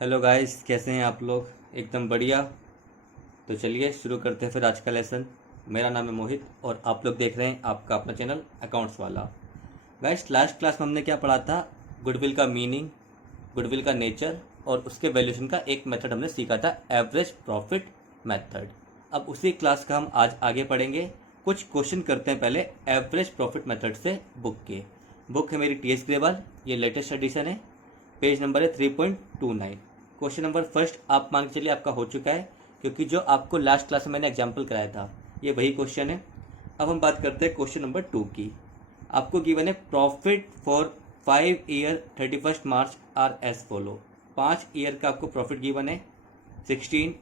Hello guys, कैसे हैं आप लोग? एकदम बढ़िया। तो चलिए शुरू करते हैं फिर आज का लेसन। मेरा नाम है मोहित और आप लोग देख रहे हैं आपका अपना चैनल अकाउंट्स वाला। गाइस, लास्ट क्लास में हमने क्या पढ़ा था? गुडविल का मीनिंग, गुडविल का नेचर और उसके वैल्यूएशन का एक मेथड हमने सीखा था, एवरेज प्रॉफिट मेथड। अब उसी क्लास का हम आज आगे पढ़ेंगे। कुछ क्वेश्चन करते हैं पहले एवरेज प्रॉफिट मेथड से। बुक है मेरी टीएस ग्रेवाल, ये लेटेस्ट एडिशन है। पेज नंबर है 3.29। क्वेश्चन नंबर फर्स्ट आप मान के चलिए आपका हो चुका है, क्योंकि जो आपको लास्ट क्लास में मैंने एग्जाम्पल कराया था ये वही क्वेश्चन है। अब हम बात करते हैं क्वेश्चन नंबर 2 की। आपको गिवन है profit for 5 year 31 March R S follow. 5 year का आपको प्रॉफिट गिवन है, 16,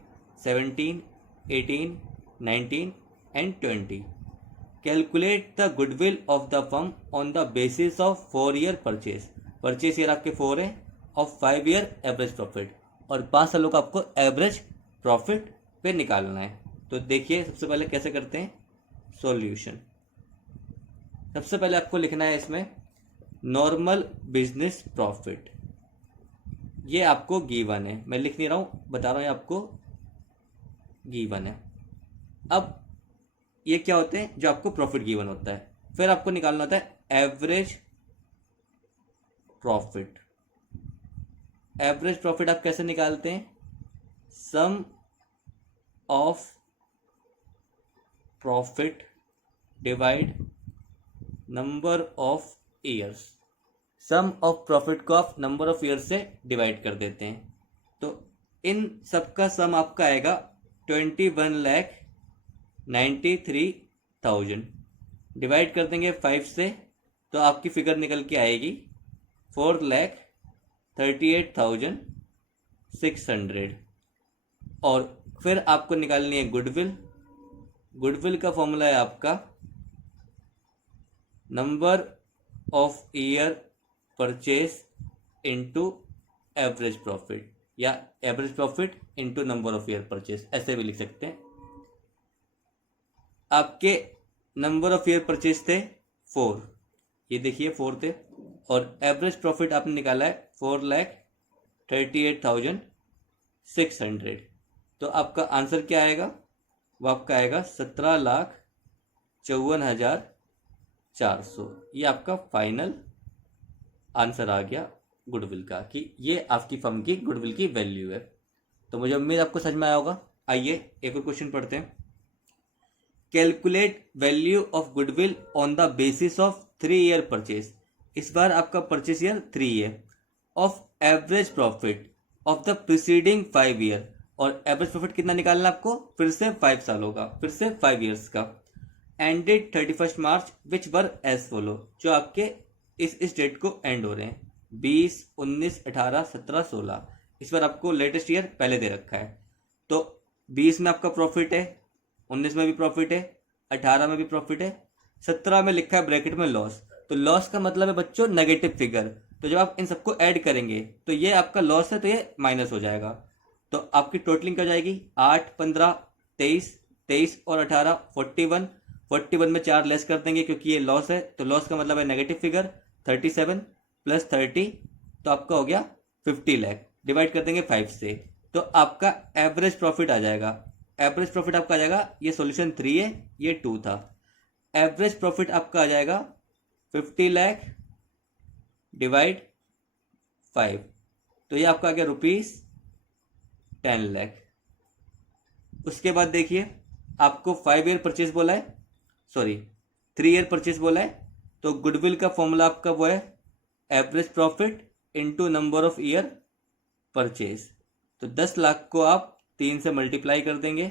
17, 18, 19 and 20। Calculate the goodwill of the firm on the basis of 4 year purchase. Purchase year आपके 4 है, ऑफ 5 ईयर एवरेज प्रॉफिट, और 5 सालों का आपको एवरेज प्रॉफिट पे निकालना है। तो देखिए सबसे पहले कैसे करते हैं सॉल्यूशन। सबसे पहले आपको लिखना है इसमें नॉर्मल बिजनेस प्रॉफिट। ये आपको गिवन है, मैं लिख नहीं रहा हूँ, बता रहा हूँ, ये आपको गिवन है। अब ये क्या होते हैं जो आपको प्रॉफिट गिवन होता है। फिर आपको निकालना होता है एवरेज प्रॉफिट। एवरेज प्रॉफिट आप कैसे निकालते हैं? Sum of profit divide number of years. Sum of profit को आप नंबर ऑफ ईयर्स से डिवाइड कर देते हैं। तो इन सबका सम आपका आएगा 21,93,000। डिवाइड कर देंगे 5 से तो आपकी फिगर निकल के आएगी 4,38,600। और फिर आपको निकालनी है गुडविल। गुडविल का फॉर्मूला है आपका number of year purchase into average profit, या average profit into number of year purchase, ऐसे भी लिख सकते हैं। आपके नंबर ऑफ ईयर परचेज थे 4, ये देखिए 4 थे, और एवरेज प्रॉफिट आपने निकाला है 4,38,600। तो आपका आंसर क्या आएगा? वो आपका आएगा 17,54,400। ये आपका फाइनल आंसर आ गया गुडविल का, कि ये आपकी फर्म की गुडविल की वैल्यू है। तो मुझे उम्मीद आपको समझ में आया होगा। आइए एक और क्वेश्चन पढ़ते हैं। Calculate value of goodwill on the basis of 3 year purchase. इस बार आपका परचेज ईयर 3 है, of average profit of the preceding 5 year. और एवरेज प्रॉफिट कितना निकालना आपको? फिर से 5 सालों का, फिर से 5 ईयर्स का। Ended 31 March which were as follow. जो आपके इस डेट को एंड हो रहे हैं, 20, 19, 18, 17, 16। इस बार आपको लेटेस्ट ईयर पहले दे रखा है। तो 20 में आपका प्रॉफिट है, 19 में भी प्रॉफिट है, 18 में भी प्रॉफिट है, 17 में लिखा है ब्रैकेट में लॉस। तो लॉस का मतलब है बच्चों नेगेटिव फिगर। तो जब आप इन सबको ऐड करेंगे तो ये आपका लॉस है, तो ये माइनस हो जाएगा। तो आपकी टोटलिंग क्या हो जाएगी? 8, 15, 23, 23 और 18 41। 41 में 4 लेस कर देंगे क्योंकि ये लॉस है, तो लॉस का मतलब है नेगेटिव फिगर। 37 प्लस 30 तो आपका हो गया 50 लाख। डिवाइड कर देंगे 5 से तो आपका एवरेज प्रॉफिट आ जाएगा। एवरेज प्रॉफिट आपका आ जाएगा, ये सॉल्यूशन 3 है, ये 2 था। एवरेज प्रॉफिट आपका आ जाएगा 50 लाख डिवाइड 5, तो ये आपका आ गया ₹10 लाख। उसके बाद देखिए आपको 5 ईयर परचेज बोला है, सॉरी 3 ईयर परचेज बोला है। तो गुडविल का फॉर्मूला आपका वो है average profit into number of year purchase. तो 10 लाख को आप 3 से मल्टीप्लाई कर देंगे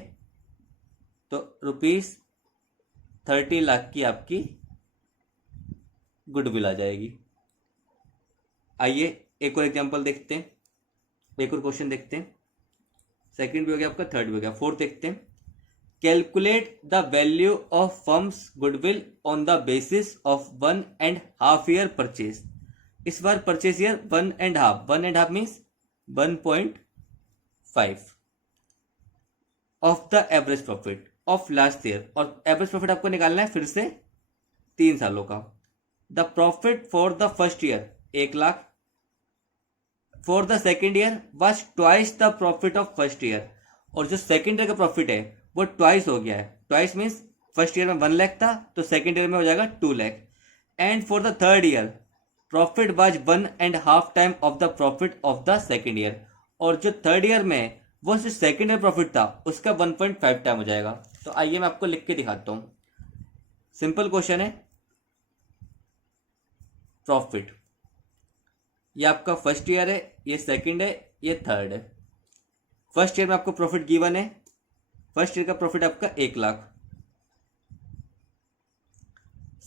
तो ₹30 लाख की आपकी गुडविल आ जाएगी। आइए एक और एग्जांपल देखते हैं, एक और क्वेश्चन देखते हैं। सेकंड भी हो गया आपका, थर्ड भी हो गया, फोर्थ देखते हैं। Calculate the value of firms goodwill on the basis of 1.5 year purchase. इस बार purchase year 1.5, 1.5 means 1.5 of the average profit of last year. और एवरेज प्रॉफिट आपको निकालना है फिर से 3 सालों का। The profit for the first year 1 lakh, for the second year was twice the profit of first year. और जो सेकेंड ईयर का प्रॉफिट है वो ट्वाइस हो गया है। ट्वाइस मीन्स फर्स्ट ईयर में 1 लाख था तो सेकेंड ईयर में हो जाएगा 2 lakh. And for the third year profit was 1.5 time of the profit of the second year. और जो थर्ड ईयर में वो जो सेकेंड ईयर प्रॉफिट था उसका 1.5 टाइम हो जाएगा। तो आइए मैं आपको लिख के दिखाता हूं। सिंपल क्वेश्चन है। प्रॉफिट, ये आपका फर्स्ट ईयर है, ये सेकंड है, ये थर्ड है। फर्स्ट ईयर में आपको प्रॉफिट गिवन है। फर्स्ट ईयर का प्रॉफिट आपका 1 लाख।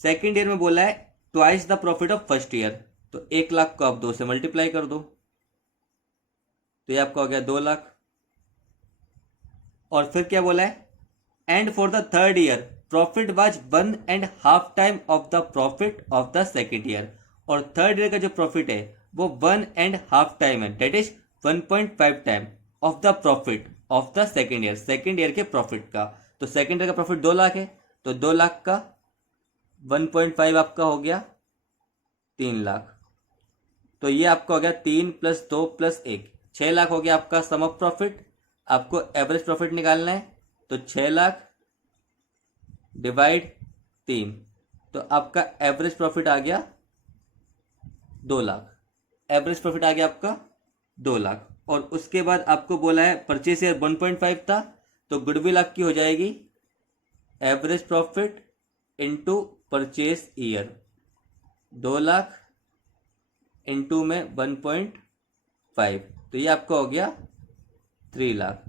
सेकंड ईयर में बोला है twice the profit of first year, तो 1 लाख को आप 2 से मल्टीप्लाई कर दो तो ये आपका हो गया 2 लाख। और फिर क्या बोला है, and for the third year profit was 1.5 time of the profit of the second year. और थर्ड ईयर का जो प्रॉफिट है वो 1.5 टाइम है, that is 1.5 time of the profit of the second year, second year के profit का। तो second year का प्रॉफिट 2 लाख है, तो 2 लाख का 1.5 आपका हो गया 3 लाख। तो ये आपका हो गया 3 + 2 + 1, 6 लाख हो गया आपका सम ऑफ प्रॉफिट। आपको एवरेज प्रॉफिट निकालना है तो 6 लाख डिवाइड 3, तो आपका एवरेज प्रॉफिट आ गया 2 लाख। एवरेज प्रॉफिट आ गया आपका 2 लाख। और उसके बाद आपको बोला है परचेस ईयर 1.5 था, तो गुडविल आपकी हो जाएगी average profit into purchase year. 2 lakh into में 1.5, तो ये आपका हो गया 3 लाख।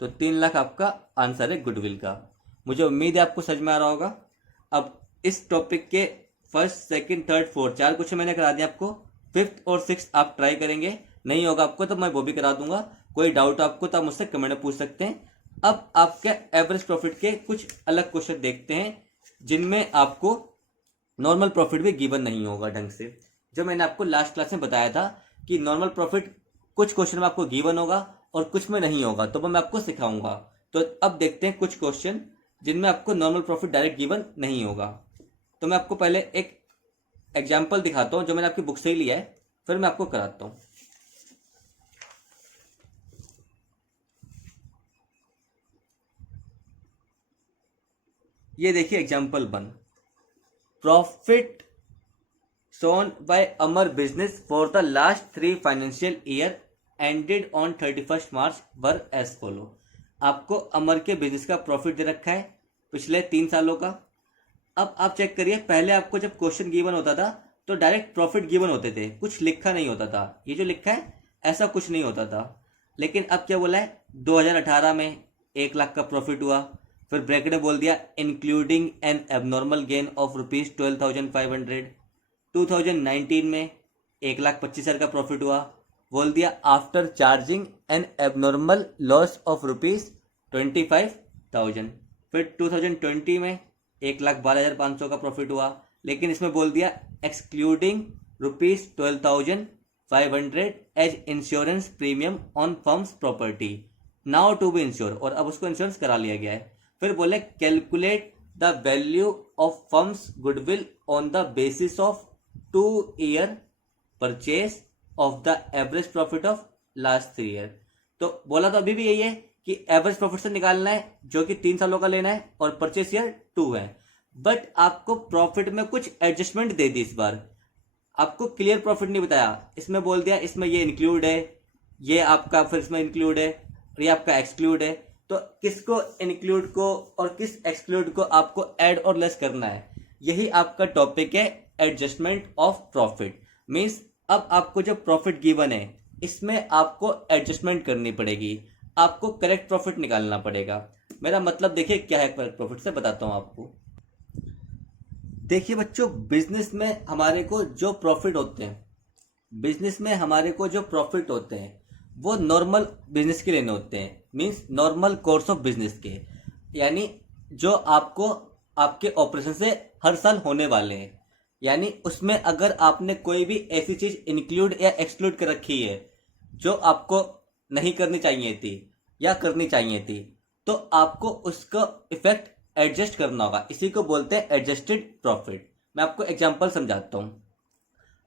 तो 3 लाख आपका आंसर है गुडविल का। मुझे उम्मीद है आपको समझ में आ रहा होगा। अब इस टॉपिक के first, second, third, fourth 4 question मैंने करा दिया आपको। फिफ्थ और सिक्स आप ट्राई करेंगे, नहीं होगा आपको तो मैं वो भी करा दूंगा। कोई डाउट आपको तो आप मुझसे कमेंट में पूछ सकते हैं। अब आपके एवरेज प्रॉफिट के कुछ अलग क्वेश्चन देखते हैं जिनमें आपको नॉर्मल प्रॉफिट भी गिवन नहीं होगा ढंग से। जो मैंने आपको लास्ट क्लास में बताया था कि नॉर्मल प्रॉफिट कुछ क्वेश्चन में आपको गिवन होगा और कुछ में नहीं होगा, तो वो मैं आपको सिखाऊंगा। तो अब देखते हैं कुछ क्वेश्चन जिनमें आपको नॉर्मल प्रॉफिट डायरेक्ट गिवन नहीं होगा। तो मैं आपको पहले एक एग्जाम्पल दिखाता हूं जो मैंने आपकी बुक से ही लिया है, फिर मैं आपको कराता हूं। ये देखिए example 1, profit shown by Amar business for the last 3 financial year ended on 31st March were as follow। आपको अमर के बिजनेस का प्रॉफिट दे रखा है पिछले 3 सालों का। अब आप चेक करिए, पहले आपको जब क्वेश्चन गिवन होता था तो डायरेक्ट प्रॉफिट गिवन होते थे, कुछ लिखा नहीं होता था। ये जो लिखा है ऐसा कुछ नहीं होता था। लेकिन अब क्या बोला है, 2018 में 1 लाख का प्रॉफिट हुआ, फिर ब्रैकेट में बोल दिया including N abnormal gain of ₹12,500। 2019 में 1,25,000 का प्रॉफिट हुआ, बोल दिया after charging N abnormal loss of ₹25,000। फिर 2020 में 1,12,500 का प्रॉफिट हुआ, लेकिन इसमें बोल दिया excluding ₹12,500 as insurance premium on firm's property now to be insure, और अब उसको इंश्योरेंस करा लिया गया है। फिर बोले calculate the value of firms goodwill on the basis of 2-year purchase of the average profit of last 3 year. तो बोला तो अभी भी यही है कि एवरेज प्रॉफिट से निकालना है जो कि 3 सालों का लेना है और परचेस ईयर 2 है। बट आपको प्रॉफिट में कुछ एडजस्टमेंट दे दी। इस बार आपको क्लियर प्रॉफिट नहीं बताया, इसमें बोल दिया इसमें ये इंक्लूड है, ये आपका फिर इसमें इंक्लूड है और ये आपका एक्सक्लूड है। तो किसको इंक्लूड को और किस एक्सक्लूड को आपको ऐड और लेस करना है, यही आपका टॉपिक है एडजस्टमेंट ऑफ प्रॉफिट। मीन्स अब आपको जो प्रॉफिट गिवन है इसमें आपको एडजस्टमेंट करनी पड़ेगी, आपको करेक्ट प्रॉफिट निकालना पड़ेगा। मेरा मतलब देखिए क्या है करेक्ट प्रॉफिट से, बताता हूं आपको। देखिए बच्चों, बिजनेस में हमारे को जो प्रॉफिट होते हैं, बिजनेस में हमारे को जो प्रॉफिट होते हैं वो नॉर्मल बिजनेस के लेने होते हैं। Means normal course of business के, यानी जो आपको आपके ऑपरेशन से हर साल होने वाले हैं। यानी उसमें अगर आपने कोई भी ऐसी चीज इंक्लूड या एक्सक्लूड कर रखी है जो आपको नहीं करनी चाहिए थी या करनी चाहिए थी, तो आपको उसका इफेक्ट एडजस्ट करना होगा। इसी को बोलते हैं एडजस्टेड प्रॉफिट। मैं आपको एग्जांपल समझाता हूं।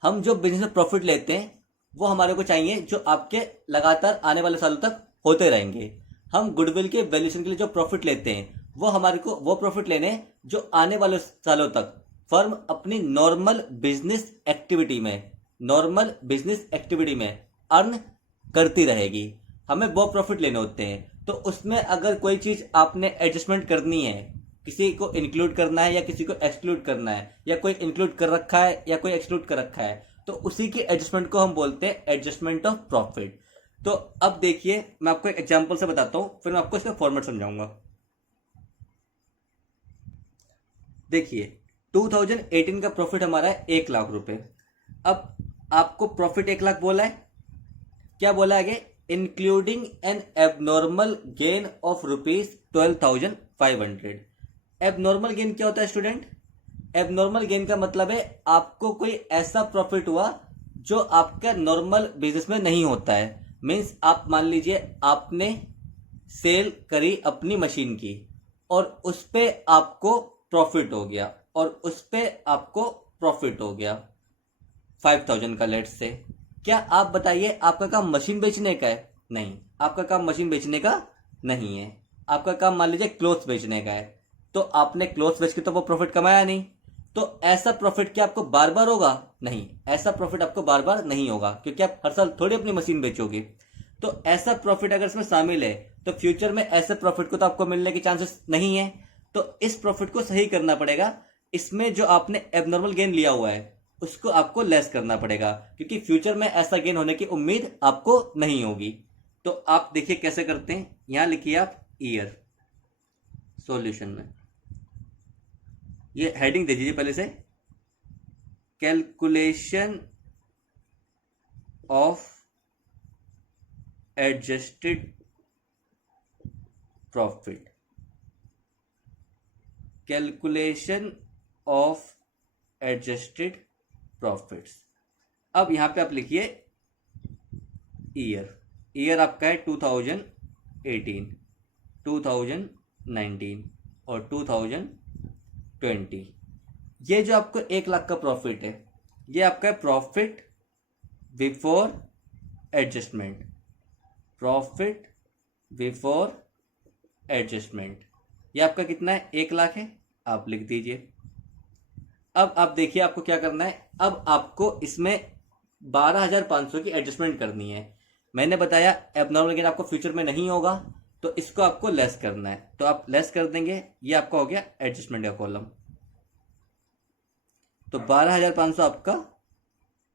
हम जो बिजनेस में प्रॉफिट लेते हैं वो हमारे को चाहिए जो आपके लगातार आने वाले सालों तक होते रहेंगे। हम गुडविल के वैल्यूएशन के लिए जो प्रॉफिट लेते हैं वो हमारे को वो प्रॉफिट लेने जो आने वाले सालों तक फर्म अपनी नॉर्मल बिजनेस एक्टिविटी में अर्न करती रहेगी। हमें वो प्रॉफिट लेने होते हैं। तो उसमें अगर कोई चीज आपने एडजस्टमेंट करनी है, किसी को इंक्लूड करना है या किसी को एक्सक्लूड करना है, या कोई इंक्लूड कर रखा है या कोई एक्सक्लूड कर रखा है, तो उसी के एडजस्टमेंट को हम बोलते हैं एडजस्टमेंट ऑफ प्रॉफिट। तो अब देखिए, मैं आपको एक एग्जांपल से बताता हूं, फिर मैं आपको इसका फॉर्मेट समझाऊंगा। देखिए, 2018 का प्रॉफिट हमारा है 1,00,000 रुपए। अब आपको प्रॉफिट 1,00,000 बोला है, क्या बोला है आगे? Including N abnormal gain of ₹12,500। Abnormal gain क्या होता है स्टूडेंट? एबनॉर्मल गेन का मतलब है आपको कोई ऐसा प्रॉफिट हुआ जो आपका नॉर्मल बिजनेस में नहीं होता है। मीन्स आप मान लीजिए आपने सेल करी अपनी मशीन की और उस पे आपको प्रॉफिट हो गया, 5,000 का लेट से। क्या आप बताइए, आपका काम मशीन बेचने का है? नहीं, आपका काम मशीन बेचने का नहीं है। आपका काम मान लीजिए क्लोथ्स बेचने का है, तो आपने क्लोथ्स बेच के तो वो प्रॉफिट कमाया नहीं। तो ऐसा प्रॉफिट क्या आपको बार बार होगा? नहीं, ऐसा प्रॉफिट आपको बार बार नहीं होगा, क्योंकि आप हर साल थोड़ी अपनी मशीन बेचोगे। तो ऐसा प्रॉफिट अगर इसमें शामिल है तो फ्यूचर में ऐसे प्रॉफिट को तो आपको मिलने के चांसेस नहीं है। तो इस प्रॉफिट को सही करना पड़ेगा। इसमें जो आपने एबनॉर्मल गेन लिया हुआ है उसको आपको लेस करना पड़ेगा, क्योंकि फ्यूचर में ऐसा गेन होने की उम्मीद आपको नहीं होगी। तो आप देखिए कैसे करते हैं। यहां लिखिए आप ईयर सॉल्यूशन में, ये हेडिंग दे दीजिए पहले से, calculation of adjusted profit, calculation of adjusted profits. अब यहां पे आप लिखिए ईयर आपका है 2018, 2019 और 2020। ये जो आपको 1,00,000 का प्रॉफिट है, ये आपका है profit before adjustment, profit before adjustment. ये आपका कितना है? 1,00,000 है, आप लिख दीजिए। अब आप देखिए आपको क्या करना है। अब आपको इसमें 12,500 की एडजस्टमेंट करनी है। मैंने बताया एबनॉर्मल गेन आपको फ्यूचर में नहीं होगा, तो इसको आपको लेस करना है, तो आप लेस कर देंगे। ये आपका हो गया एडजस्टमेंट का कॉलम। तो 12,500 आपका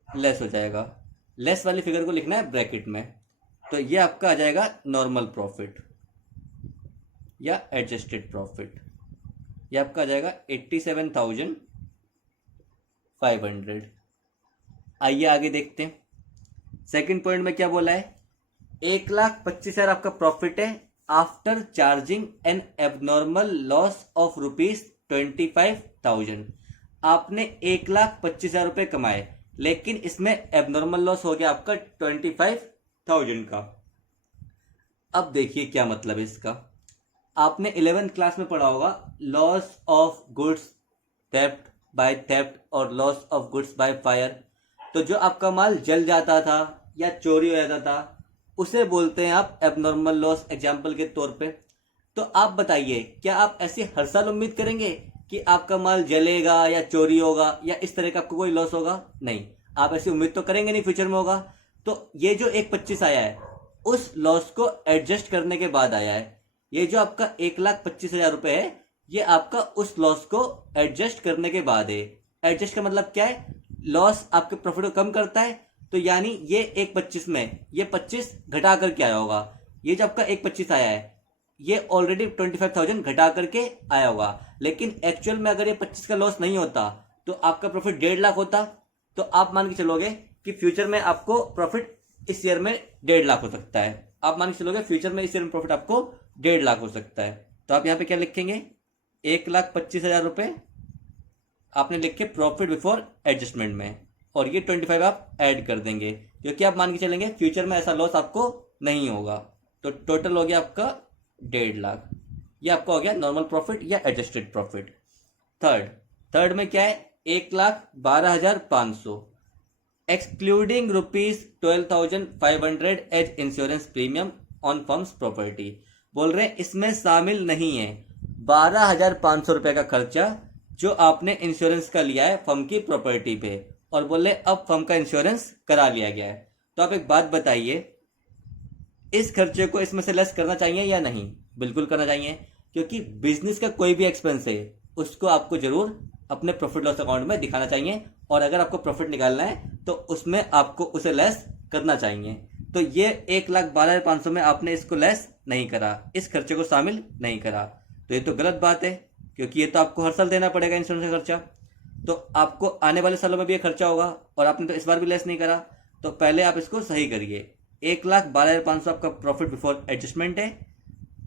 लेस हो जाएगा। लेस वाली फिगर को लिखना है ब्रैकेट में, तो ये आपका आ जाएगा नॉर्मल प्रॉफिट या एडजस्टेड प्रॉफिट। ये आपका आ जाएगा 87,500। आइए आगे देखते हैं। सेकंड पॉइंट में क्या बोला है? 1,25,000 आपका प्रॉफिट है after charging N abnormal loss of ₹25,000। आपने 1,25,000 रुपए कमाए, लेकिन इसमें एबनॉर्मल लॉस हो गया आपका 25,000 का। अब देखिए क्या मतलब है इसका। आपने 11th क्लास में पढ़ा होगा loss of goods theft by theft और loss of goods by fire. तो जो आपका माल जल जाता था या चोरी हो जाता था उसे बोलते हैं आप एबनॉर्मल लॉस, एग्जाम्पल के तौर पे। तो आप बताइए, क्या आप ऐसी हर साल उम्मीद करेंगे कि आपका माल जलेगा या चोरी होगा या इस तरह का आपको कोई लॉस होगा? नहीं, आप ऐसी उम्मीद तो करेंगे नहीं फ्यूचर में होगा। तो ये जो 1,25,000 आया है उस लॉस को एडजस्ट करने के बाद आया है। ये जो आपका 1,25,000 रुपए है ये आपका उस लॉस को एडजस्ट करने के बाद है। एडजस्ट का मतलब क्या है? लॉस आपके प्रॉफिट को कम करता है, तो यानी ये 1,25,000 में ये 25 घटा करके आया होगा। ये जो आपका 1,25,000 आया है ये ऑलरेडी 25,000 घटा करके आया होगा, लेकिन एक्चुअल में अगर ये 25 का लॉस नहीं होता तो आपका प्रॉफिट 1,50,000 होता। तो आप मान के चलोगे कि फ्यूचर में आपको प्रॉफिट इस ईयर में 1,50,000 हो सकता है। आप मान के चलोगे फ्यूचर में इस ईयर में प्रॉफिट आपको 1,50,000 हो सकता है। तो आप यहाँ पे क्या लिखेंगे? 1,25,000 रुपए आपने लिखे प्रॉफिट बिफोर एडजस्टमेंट में, और ये 25 आप ऐड कर देंगे, क्योंकि आप मान के चलेंगे फ्यूचर में ऐसा लॉस आपको नहीं होगा। तो टोटल हो गया आपका 1,50,000। ये आपका हो गया नॉर्मल प्रॉफिट या एडजस्टेड प्रॉफिट। थर्ड में क्या है? 1,12,500। Excluding ₹12,500 as insurance premium on firm's property. बोल रहे हैं इसमें शामिल नहीं है 12,500 रुपये का खर्चा जो आपने इंश्योरेंस का लिया है फर्म की प्रॉपर्टी पे, और बोले अब फर्म का इंश्योरेंस करा लिया गया है। तो आप एक बात बताइए, इस खर्चे को इसमें से लेस करना चाहिए या नहीं? बिल्कुल करना चाहिए, क्योंकि बिजनेस का कोई भी एक्सपेंस है उसको आपको जरूर अपने प्रॉफिट लॉस अकाउंट में दिखाना चाहिए, और अगर आपको प्रॉफिट निकालना है तो उसमें आपको उसे लेस करना चाहिए। तो ये 1,12,500 में आपने इसको लेस नहीं करा, इस खर्चे को शामिल नहीं करा, तो ये तो गलत बात है, क्योंकि ये तो आपको हर साल देना पड़ेगा इंश्योरेंस का खर्चा। तो आपको आने वाले सालों में भी ये खर्चा होगा, और आपने तो इस बार भी लेस नहीं करा। तो पहले आप इसको सही करिए। 1,12,500 आपका प्रॉफिट बिफोर एडजस्टमेंट है,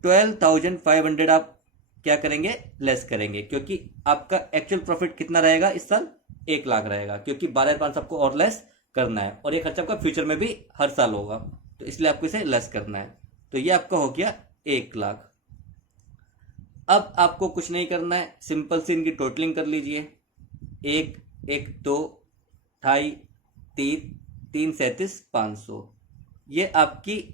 12,500 आप क्या करेंगे? लेस करेंगे, क्योंकि आपका एक्चुअल प्रॉफिट कितना रहेगा इस साल? 1,00,000 रहेगा, क्योंकि 12,500 आपको और लेस करना है, और ये खर्चा आपका फ्यूचर में भी हर साल होगा, तो इसलिए आपको इसे लेस करना है। तो ये आपका हो गया 1,00,000। अब आपको कुछ नहीं करना है, सिंपल सी इनकी टोटलिंग कर लीजिए। 1, 1, 2, 2.5, 3, 3, 37,500, ये आपकी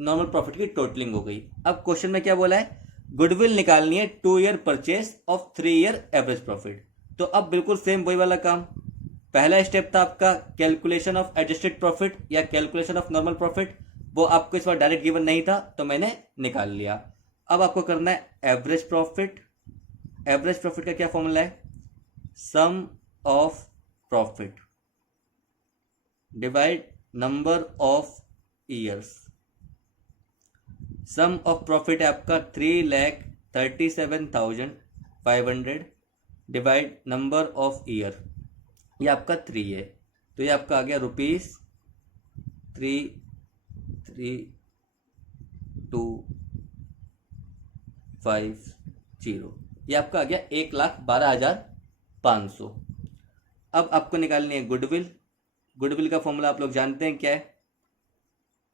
नॉर्मल प्रॉफिट की टोटलिंग हो गई। अब क्वेश्चन में क्या बोला है? गुडविल निकालनी है 2 year purchase of 3 year average profit. तो अब बिल्कुल सेम वही वाला काम। पहला स्टेप था आपका कैलकुलेशन ऑफ एडजस्टेड प्रॉफिट या कैलकुलेशन ऑफ नॉर्मल प्रॉफिट, वो आपको इस बार डायरेक्ट गिवन नहीं था तो मैंने निकाल लिया। अब आपको करना है एवरेज प्रॉफिट। एवरेज प्रॉफिट का क्या फॉर्मूला है? Sum of profit divide number of years. Sum of profit है आपका 3,37,500 डिवाइड नंबर ऑफ ईयर, ये आपका 3 है, तो ये आपका आ गया ₹3,3,2,50, ये आपका आ गया 1,12,500। अब आपको निकालनी है गुडविल। गुडविल का फॉर्मूला आप लोग जानते हैं क्या है?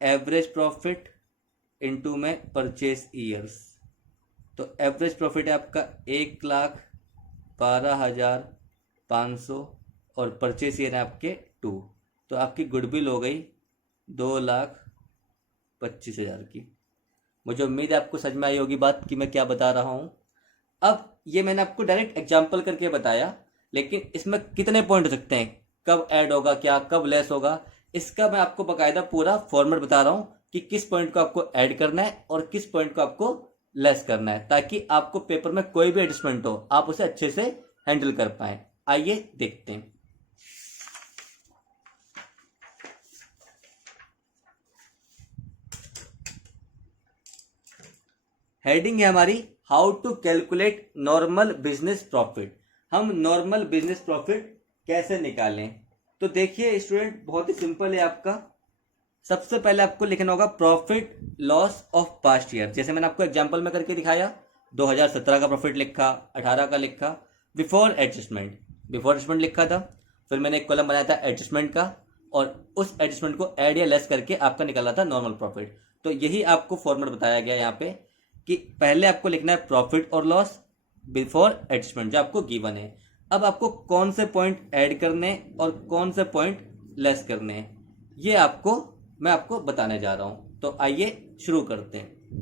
एवरेज प्रॉफिट इनटू में परचेस ईयर्स। तो एवरेज प्रॉफिट है आपका 1,12,500 और परचेस ईयर है आपके 2, तो आपकी गुडविल हो गई 2,25,000 की। मुझे उम्मीद है आपको समझ में आई होगी बात कि मैं क्या बता रहा हूँ। अब ये मैंने आपको डायरेक्ट एग्जाम्पल करके बताया, लेकिन इसमें कितने पॉइंट हो सकते हैं, कब ऐड होगा, क्या कब लेस होगा, इसका मैं आपको बकायदा पूरा फॉर्मेट बता रहा हूँ कि किस पॉइंट को आपको ऐड करना है और किस पॉइंट को आपको लेस करना है, ताकि आपको पेपर में कोई भी एडजस्टमेंट हो आप उसे अच्छे से हैंडल कर पाए। आइए देखते हैं। हेडिंग है हमारी how to calculate normal business profit. हम नॉर्मल बिजनेस प्रॉफिट कैसे निकालें? तो देखिए स्टूडेंट, बहुत ही सिंपल है आपका। सबसे पहले आपको लिखना होगा profit loss of past year. जैसे मैंने आपको एग्जांपल में करके दिखाया, 2017 का प्रॉफिट लिखा, 18 का लिखा, बिफोर एडजस्टमेंट लिखा था, फिर मैंने एक कॉलम बनाया था एडजस्टमेंट का, और उस एडजस्टमेंट को ऐड या लेस करके आपका निकाला था नॉर्मल प्रॉफिट। तो यही आपको फॉर्मेट बताया गया यहाँ पे कि पहले आपको लिखना है प्रॉफिट और लॉस बिफोर एडजस्टमेंट जो आपको गिवन है। अब आपको कौन से पॉइंट ऐड करने और कौन से पॉइंट लेस करने हैं, ये मैं आपको बताने जा रहा हूं। तो आइए शुरू करते हैं।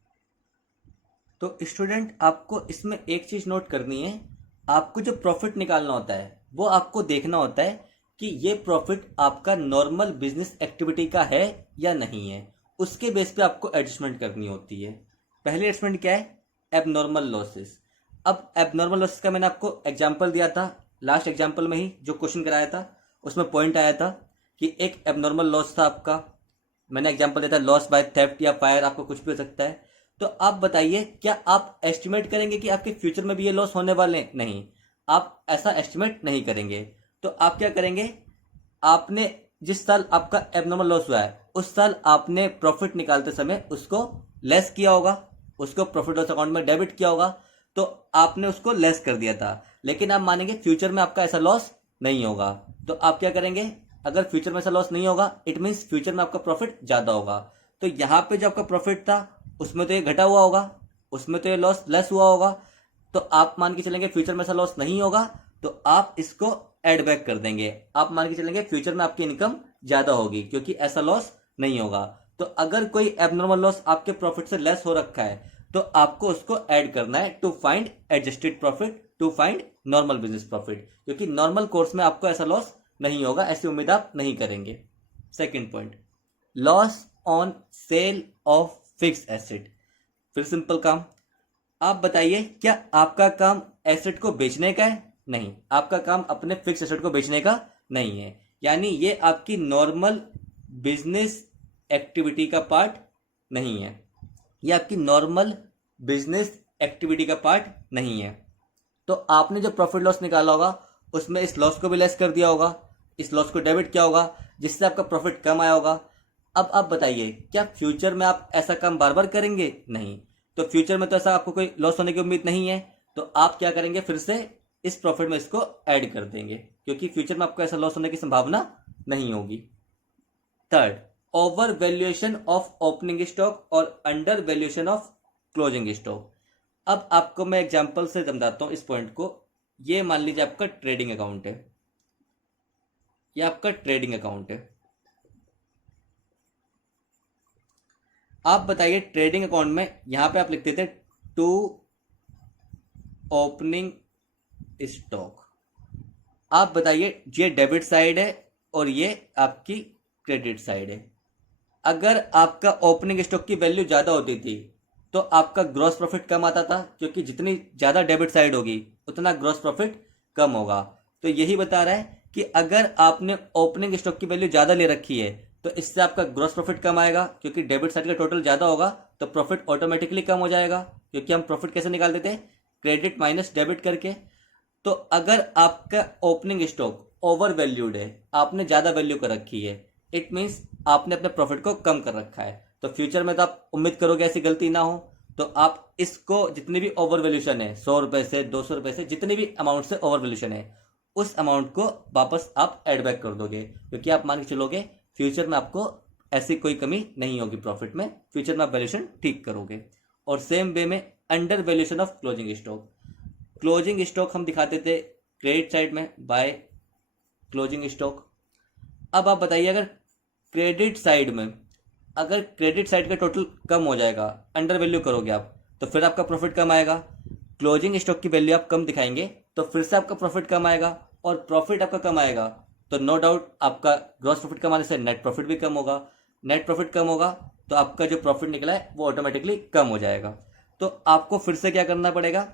तो स्टूडेंट, आपको इसमें एक चीज नोट करनी है, आपको जो प्रॉफिट निकालना होता है वो आपको देखना होता है कि ये प्रॉफिट आपका नॉर्मल बिजनेस एक्टिविटी का है या नहीं है। उसके बेस पे आपको एडजस्टमेंट करनी होती है। पहली एडजस्टमेंट क्या है? Abnormal losses. अब एबनॉर्मल लॉसेस का मैंने आपको एग्जाम्पल दिया था, लास्ट एग्जाम्पल में ही जो क्वेश्चन कराया था उसमें पॉइंट आया था कि एक एबनॉर्मल लॉस था आपका, मैंने एग्जांपल दिया था लॉस बाय थेफ्ट या फायर, आपको कुछ भी हो सकता है। तो आप बताइए, क्या आप एस्टिमेट करेंगे कि आपके फ्यूचर में भी ये लॉस होने वाले? नहीं, आप ऐसा एस्टिमेट नहीं करेंगे। तो आप क्या करेंगे? आपने जिस साल आपका एबनॉर्मल लॉस हुआ है उस साल आपने प्रॉफिट निकालते समय उसको लेस किया होगा, उसको प्रॉफिट लॉस अकाउंट में डेबिट किया होगा, तो आपने उसको लेस कर दिया था। लेकिन आप मानेंगे फ्यूचर में आपका ऐसा लॉस नहीं होगा, तो आप क्या करेंगे? अगर फ्यूचर में ऐसा लॉस नहीं होगा, इट मीन्स फ्यूचर में आपका प्रॉफिट ज्यादा होगा। तो यहाँ पे जो आपका प्रॉफिट था उसमें तो ये घटा हुआ होगा, उसमें तो ये लॉस लेस हुआ होगा, तो आप मान के चलेंगे फ्यूचर में ऐसा लॉस नहीं होगा, तो आप इसको एड बैक कर देंगे। आप मान के चलेंगे फ्यूचर में आपकी इनकम ज्यादा होगी क्योंकि ऐसा लॉस नहीं होगा। तो अगर कोई एबनॉर्मल लॉस आपके प्रॉफिट से लेस हो रखा है तो आपको उसको ऐड करना है to find adjusted profit, to find normal business profit, क्योंकि नॉर्मल कोर्स में आपको ऐसा लॉस नहीं होगा, ऐसी उम्मीद आप नहीं करेंगे। Second point, loss on sale of fix asset. फिर सिंपल काम, आप बताइए क्या आपका काम एसेट को बेचने का है? नहीं, आपका काम अपने फिक्स एसेट को बेचने का नहीं है। यानी ये आपकी नॉर्मल बिजनेस एक्टिविटी का पार्ट नहीं है, ये आपकी नॉर्मल बिजनेस एक्टिविटी का पार्ट नहीं है। तो आपने जो प्रॉफिट लॉस निकाला होगा उसमें इस लॉस को भी लेस कर दिया होगा, इस लॉस को डेबिट किया होगा, जिससे आपका प्रॉफिट कम आया होगा। अब आप बताइए क्या फ्यूचर में आप ऐसा काम बार बार करेंगे? नहीं। तो फ्यूचर में तो ऐसा आपको कोई लॉस होने की उम्मीद नहीं है, तो आप क्या करेंगे, फिर से इस प्रॉफिट में इसको ऐड कर देंगे क्योंकि फ्यूचर में आपको ऐसा लॉस होने की संभावना नहीं होगी। Third, over valuation of opening stock और under valuation of closing stock. अब आपको मैं एग्जांपल से समझाता हूं इस पॉइंट को। ये मान लीजिए आपका ट्रेडिंग अकाउंट है, ये आपका ट्रेडिंग अकाउंट है। आप बताइए ट्रेडिंग अकाउंट में यहां पे आप लिखते थे टू ओपनिंग स्टॉक। आप बताइए ये डेबिट साइड है और ये आपकी क्रेडिट साइड है। अगर आपका ओपनिंग स्टॉक की वैल्यू ज्यादा होती थी तो आपका ग्रॉस प्रॉफिट कम आता था, क्योंकि जितनी ज्यादा डेबिट साइड होगी उतना ग्रॉस प्रॉफिट कम होगा। तो यही बता रहा है कि अगर आपने ओपनिंग स्टॉक की वैल्यू ज्यादा ले रखी है तो इससे आपका ग्रॉस प्रॉफिट कम आएगा, क्योंकि डेबिट साइड का टोटल ज्यादा होगा तो प्रॉफिट ऑटोमेटिकली कम हो जाएगा। क्योंकि हम प्रॉफिट कैसे निकालते थे, क्रेडिट माइनस डेबिट करके। तो अगर आपका ओपनिंग स्टॉक ओवर वैल्यूड है, आपने ज्यादा वैल्यू कर रखी है, इट मीन्स आपने अपने प्रॉफिट को कम कर रखा है। तो फ्यूचर में तो आप उम्मीद करोगे ऐसी गलती ना हो, तो आप इसको जितनी भी ओवर वैल्यूशन है, 100 रुपए से 200 रुपए से जितनी भी अमाउंट से ओवर वैल्यूशन है, उस अमाउंट को वापस आप एड बैक कर दोगे, क्योंकि आप मान के चलोगे फ्यूचर में आपको ऐसी कोई कमी नहीं होगी प्रॉफिट में, फ्यूचर में आप वैल्यूशन ठीक करोगे। और सेम वे में under valuation of closing stock. Closing stock हम दिखाते थे क्रेडिट साइड में बाय क्लोजिंग स्टॉक। अब आप बताइए अगर क्रेडिट साइड में, अगर क्रेडिट साइड का टोटल कम हो जाएगा, अंडर वैल्यू करोगे आप, तो फिर आपका प्रॉफिट कम आएगा। क्लोजिंग स्टॉक की वैल्यू आप कम दिखाएंगे तो फिर से आपका प्रॉफिट कम आएगा, और प्रॉफिट आपका कम आएगा तो नो डाउट आपका ग्रॉस प्रॉफिट कम आने से नेट प्रॉफिट भी कम होगा। नेट प्रॉफिट कम होगा तो आपका जो प्रॉफिट निकला है वो ऑटोमेटिकली कम हो जाएगा। तो आपको फिर से क्या करना पड़ेगा,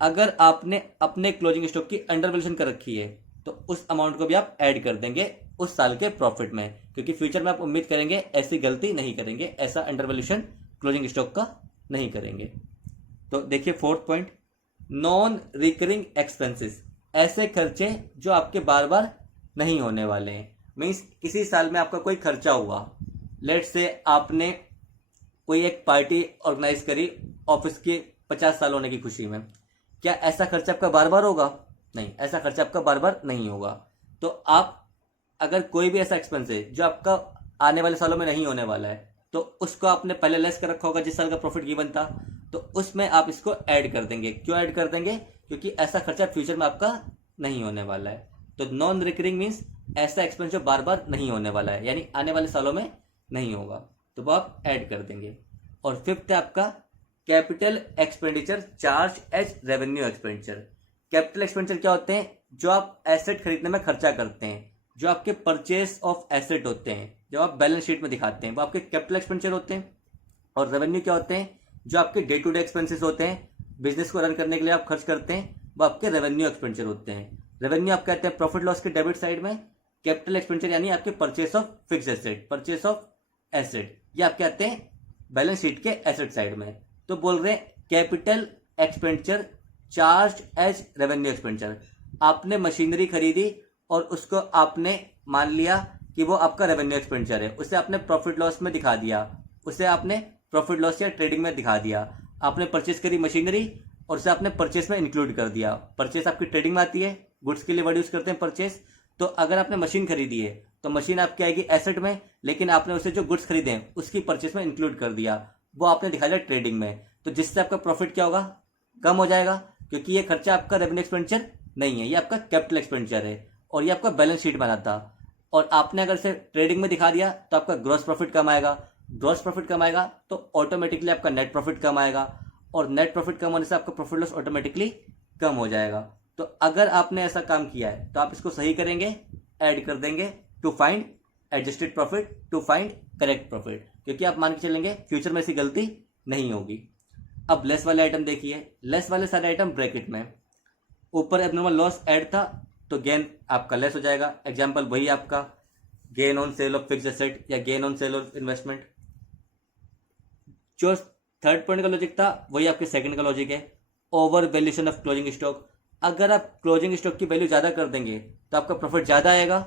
अगर आपने अपने क्लोजिंग स्टॉक की अंडर वैल्यूशन कर रखी है तो उस अमाउंट को भी आप ऐड कर देंगे उस साल के प्रॉफिट में, क्योंकि फ्यूचर में आप उम्मीद करेंगे ऐसी गलती नहीं करेंगे, ऐसा अंडर वैल्यूशन क्लोजिंग स्टॉक का नहीं करेंगे। तो देखिए fourth point, non recurring expenses. ऐसे खर्चे जो आपके बार बार नहीं होने वाले हैं। मीन्स किसी साल में आपका कोई खर्चा हुआ, लेट से आपने कोई एक पार्टी ऑर्गेनाइज करी ऑफिस की 50 साल होने की खुशी में, क्या ऐसा खर्चा आपका बार बार होगा? नहीं, ऐसा खर्चा आपका बार बार नहीं होगा। तो आप अगर कोई भी ऐसा एक्सपेंस है जो आपका आने वाले सालों में नहीं होने वाला है, तो उसको आपने पहले लेस कर रखा होगा जिस साल का प्रॉफिट गिवन था, तो उसमें आप इसको ऐड कर देंगे। क्यों ऐड कर देंगे? क्योंकि ऐसा खर्चा फ्यूचर में आपका नहीं होने वाला है। तो नॉन रिकरिंग मीन्स ऐसा एक्सपेंस जो बार बार नहीं होने वाला है, यानी आने वाले सालों में नहीं होगा, तो वो आप ऐड कर देंगे। और फिफ्थ है आपका capital expenditure charge as revenue expenditure. Capital expenditure क्या होते हैं? जो आप एसेट खरीदने में खर्चा करते हैं, जो आपके परचेस ऑफ एसेट होते हैं, जो आप बैलेंस शीट में दिखाते हैं, वो आपके कैपिटल एक्सपेंडिचर होते हैं। और रेवेन्यू क्या होते हैं? जो आपके डे टू डे एक्सपेंसेस होते हैं, बिजनेस को रन करने के लिए आप खर्च करते हैं, वो आपके रेवेन्यू एक्सपेंडिचर होते हैं। रेवेन्यू आप कहते हैं प्रॉफिट लॉस के डेबिट साइड में, कैपिटल एक्सपेंडिचर यानी आपके purchase of fix asset, purchase of asset, ये आप कहते हैं बैलेंस शीट के एसेट साइड में। तो बोल रहे हैं capital expenditure charge as revenue expenditure. आपने मशीनरी खरीदी और उसको आपने मान लिया कि वो आपका रेवेन्यू एक्सपेंडिचर है, उसे आपने प्रॉफिट लॉस में दिखा दिया, उसे आपने प्रॉफिट लॉस या ट्रेडिंग में दिखा दिया। आपने परचेस करी मशीनरी और उसे आपने परचेस में इंक्लूड कर दिया। परचेस आपकी ट्रेडिंग में आती है, गुड्स के लिए वर्ड यूज करते हैं परचेस। तो अगर आपने मशीन खरीदी है तो मशीन आपकी आएगी एसेट में, लेकिन आपने उसे जो गुड्स खरीदे हैं उसकी परचेस में इंक्लूड कर दिया, वो आपने दिखा दिया ट्रेडिंग में। तो जिससे आपका प्रॉफिट क्या होगा? कम हो जाएगा, क्योंकि ये खर्चा आपका रेवेन्यू एक्सपेंडिचर नहीं है, ये आपका कैपिटल एक्सपेंडिचर है और ये आपका बैलेंस शीट बनाता। और आपने अगर से ट्रेडिंग में दिखा दिया तो आपका ग्रॉस प्रॉफिट कम आएगा, ग्रॉस प्रॉफिट कम आएगा तो ऑटोमेटिकली आपका नेट प्रॉफिट कम आएगा, और नेट प्रॉफिट कम होने से आपका प्रॉफिट लॉस ऑटोमेटिकली कम हो जाएगा। तो अगर आपने ऐसा काम किया है तो आप इसको सही करेंगे, ऐड कर देंगे to find adjusted profit, to find correct profit, क्योंकि आप मान के चलेंगे फ्यूचर में ऐसी गलती नहीं होगी। अब लेस वाले आइटम देखिए, लेस वाले सारे आइटम ब्रैकेट में, ऊपर एबनॉर्मल लॉस ऐड था तो गेन आपका लेस हो जाएगा। एग्जांपल वही आपका gain on sale of fixed asset या gain on sale of investment. जो थर्ड पॉइंट का लॉजिक था वही आपके सेकंड का लॉजिक है, over valuation of closing stock. अगर आप क्लोजिंग स्टॉक की वैल्यू ज़्यादा कर देंगे तो आपका प्रॉफिट ज़्यादा आएगा,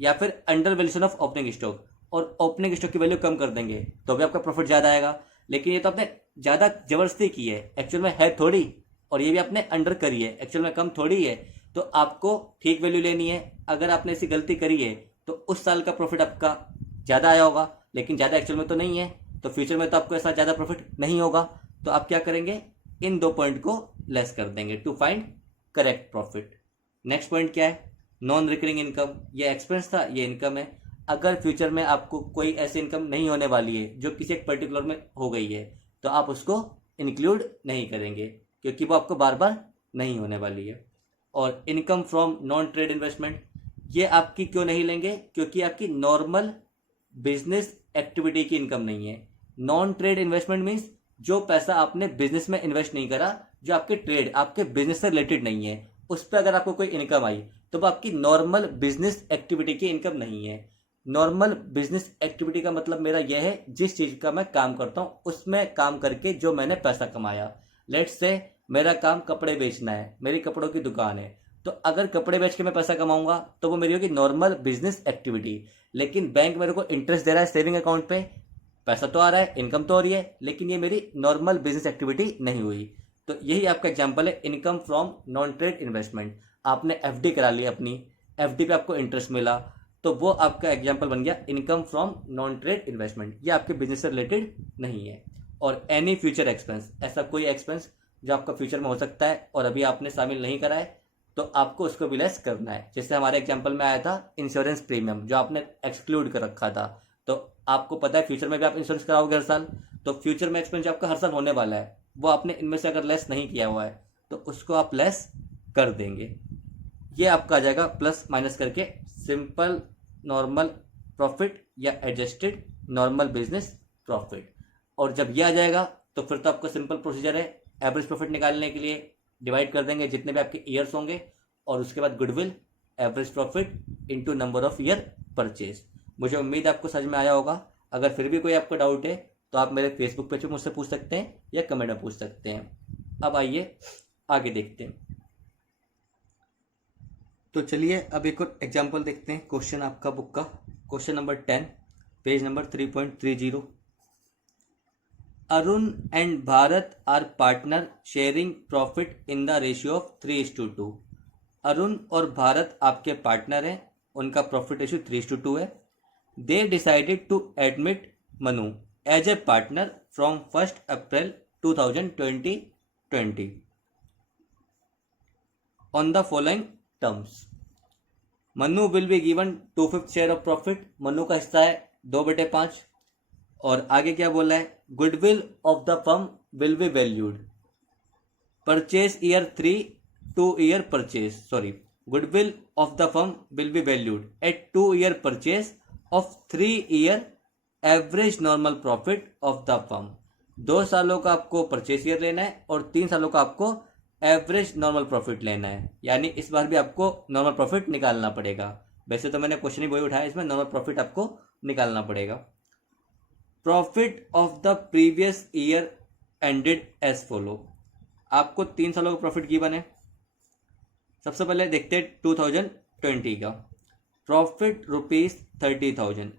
या फिर under valuation of opening stock, और ओपनिंग स्टॉक की वैल्यू कम कर देंगे तो भी आपका प्रॉफिट ज़्यादा आएगा। लेकिन ये तो आपने ज़्यादा जबरदस्ती की है, एक्चुअल में है थोड़ी, और ये भी आपने अंडर करी है, एक्चुअल में कम थोड़ी है। तो आपको ठीक वैल्यू लेनी है। अगर आपने ऐसी गलती करी है तो उस साल का प्रॉफिट आपका ज़्यादा आया होगा, लेकिन ज़्यादा एक्चुअल में तो नहीं है, तो फ्यूचर में तो आपको ऐसा ज़्यादा प्रॉफिट नहीं होगा। तो आप क्या करेंगे, इन दो पॉइंट को लेस कर देंगे to find correct profit. Next point क्या है, नॉन रिकरिंग इनकम। ये एक्सपेंस था, ये इनकम है। अगर फ्यूचर में आपको कोई ऐसी इनकम नहीं होने वाली है जो किसी एक पर्टिकुलर में हो गई है तो आप उसको इंक्लूड नहीं करेंगे, क्योंकि वो आपको बार बार नहीं होने वाली है। और income from non trade investment, ये आपकी क्यों नहीं लेंगे, क्योंकि आपकी नॉर्मल बिजनेस एक्टिविटी की इनकम नहीं है। नॉन ट्रेड इन्वेस्टमेंट मीन्स जो पैसा आपने बिजनेस में इन्वेस्ट नहीं करा, जो आपके ट्रेड आपके बिजनेस से रिलेटेड नहीं है, उस पर अगर आपको कोई इनकम आई तो वो आपकी नॉर्मल बिजनेस एक्टिविटी की इनकम नहीं है। नॉर्मल बिजनेस एक्टिविटी का मतलब मेरा यह है जिस चीज़ का मैं काम करता हूँ उसमें काम करके जो मैंने पैसा कमाया। लेट्स से मेरा काम कपड़े बेचना है, मेरी कपड़ों की दुकान है, तो अगर कपड़े बेच के मैं पैसा कमाऊंगा तो वो मेरी होगी नॉर्मल बिजनेस एक्टिविटी। लेकिन बैंक मेरे को इंटरेस्ट दे रहा है सेविंग अकाउंट पे, पैसा तो आ रहा है, इनकम तो हो रही है, लेकिन ये मेरी नॉर्मल बिजनेस एक्टिविटी नहीं हुई। तो यही आपका एग्जांपल है income from non trade investment. आपने एफडी करा ली अपनी, एफडी पे आपको इंटरेस्ट मिला, तो वो आपका एग्जांपल बन गया income from non trade investment. ये आपके बिजनेस से रिलेटेड नहीं है। और एनी फ्यूचर एक्सपेंस, ऐसा कोई एक्सपेंस जो आपका फ्यूचर में हो सकता है और अभी आपने शामिल नहीं करा है तो आपको उसको भी लेस करना है। जैसे हमारे एग्जांपल में आया था इंश्योरेंस प्रीमियम, जो आपने एक्सक्लूड कर रखा था, तो आपको पता है फ्यूचर में भी आप इंश्योरेंस कराओगे हर साल, तो फ्यूचर में एक्सपेंस जो आपका हर साल होने वाला है वो आपने इनमें से अगर लेस नहीं किया हुआ है तो उसको आप लेस कर देंगे। ये आपका आ जाएगा प्लस माइनस करके सिंपल नॉर्मल प्रॉफिट या एडजस्टेड नॉर्मल बिजनेस प्रॉफिट। और जब ये आ जाएगा तो फिर तो आपका सिंपल प्रोसीजर है, एवरेज प्रॉफिट निकालने के लिए डिवाइड कर देंगे जितने भी आपके ईयर्स होंगे, और उसके बाद goodwill average profit into number of year purchase. मुझे उम्मीद आपको समझ में आया होगा। अगर फिर भी कोई आपको डाउट है तो आप मेरे फेसबुक पेज पे मुझसे पूछ सकते हैं या कमेंट में पूछ सकते हैं। अब आइए आगे देखते हैं। तो चलिए अब एक और एग्जाम्पल देखते हैं क्वेश्चन आपका बुक का, question number 10, page number 3.30। Arun and Bharat are partner sharing profit in the ratio of 3:2। Arun और भारत आपके पार्टनर हैं, उनका प्रॉफिट रेशियो 3:2 है। They decided to admit Manu as a partner from 1 April 2020 on the following terms. Manu will be given 2/5 share of profit, Manu का हिस्सा है 2/5। और आगे क्या बोला है, goodwill of the firm will be valued purchase year 3 2 year purchase, sorry, goodwill of the firm will be valued at 2 year purchase of 3 year average normal profit of the firm. 2 सालों का आपको परचेज ईयर लेना है और 3 सालों का आपको average normal profit लेना है, यानी इस बार भी आपको नॉर्मल प्रॉफिट निकालना पड़ेगा। वैसे तो मैंने क्वेश्चन ही वही उठाया, इसमें नॉर्मल प्रॉफिट आपको निकालना पड़ेगा। Profit of the previous year ended as follow. आपको 3 सालों का प्रॉफिट गिवन है। सबसे पहले देखते हैं 2020 का प्रॉफिट ₹30,000।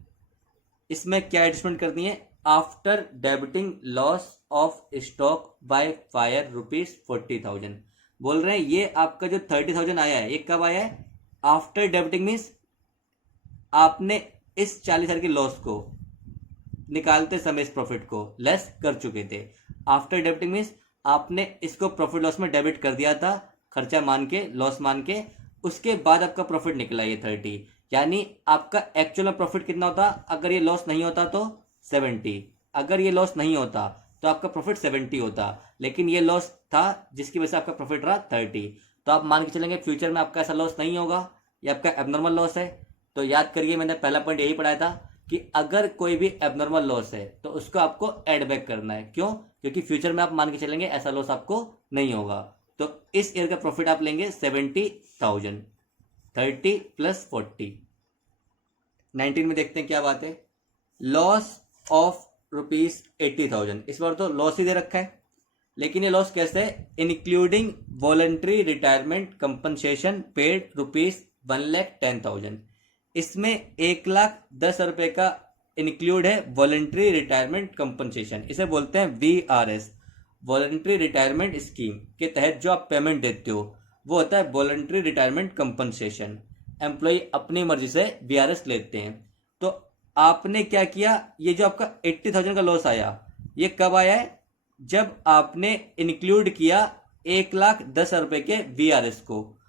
इसमें क्या एडजस्टमेंट करनी है, after debiting loss of stock by fire ₹40,000। बोल रहे हैं ये आपका जो 30,000 आया है ये कब आया है, आफ्टर डेबिटिंग मीन्स आपने इस 40,000 के लॉस को निकालते समय इस प्रॉफिट को लेस कर चुके थे। आफ्टर डेबिटिंग मीन्स आपने इसको प्रॉफिट लॉस में डेबिट कर दिया था, खर्चा मान के, लॉस मान के, उसके बाद आपका प्रॉफिट निकला ये 30। यानी आपका एक्चुअल में प्रॉफिट कितना होता, अगर ये लॉस नहीं होता तो 70, अगर ये लॉस नहीं होता तो आपका प्रॉफिट 70 होता, लेकिन ये लॉस था जिसकी वजह से आपका प्रॉफिट रहा 30। तो आप मान के चलेंगे फ्यूचर में आपका ऐसा लॉस नहीं होगा, ये आपका एबनॉर्मल लॉस है। तो याद करिए, मैंने पहला पॉइंट यही पढ़ाया था कि अगर कोई भी एबनॉर्मल लॉस है तो उसको आपको एड बैक करना है। क्यों? क्योंकि फ्यूचर में आप मान के चलेंगे ऐसा लॉस आपको नहीं होगा। तो इस ईयर का प्रॉफिट आप लेंगे 70,000, 30 + 40। 19 में देखते हैं क्या बात है। लॉस ऑफ ₹80,000, इस बार तो लॉस ही दे रखा है, लेकिन ये लॉस कैसे है? Including voluntary retirement compensation paid ₹1,10,000। इसमें 1,10,000 का इंक्लूड है वॉलंटरी रिटायरमेंट कंपनसेशन, इसे बोलते हैं VRS, वॉलंटरी रिटायरमेंट स्कीम के तहत जो आप पेमेंट देते हो वो होता है वॉलंटरी रिटायरमेंट कंपनसेशन। एम्प्लॉय अपनी मर्जी से VRS लेते हैं। तो आपने क्या किया, ये जो आपका 80,000 का लॉस आया, ये कब आया है? जब आपने इंक्लूड किया 1,10,000 के VRS को।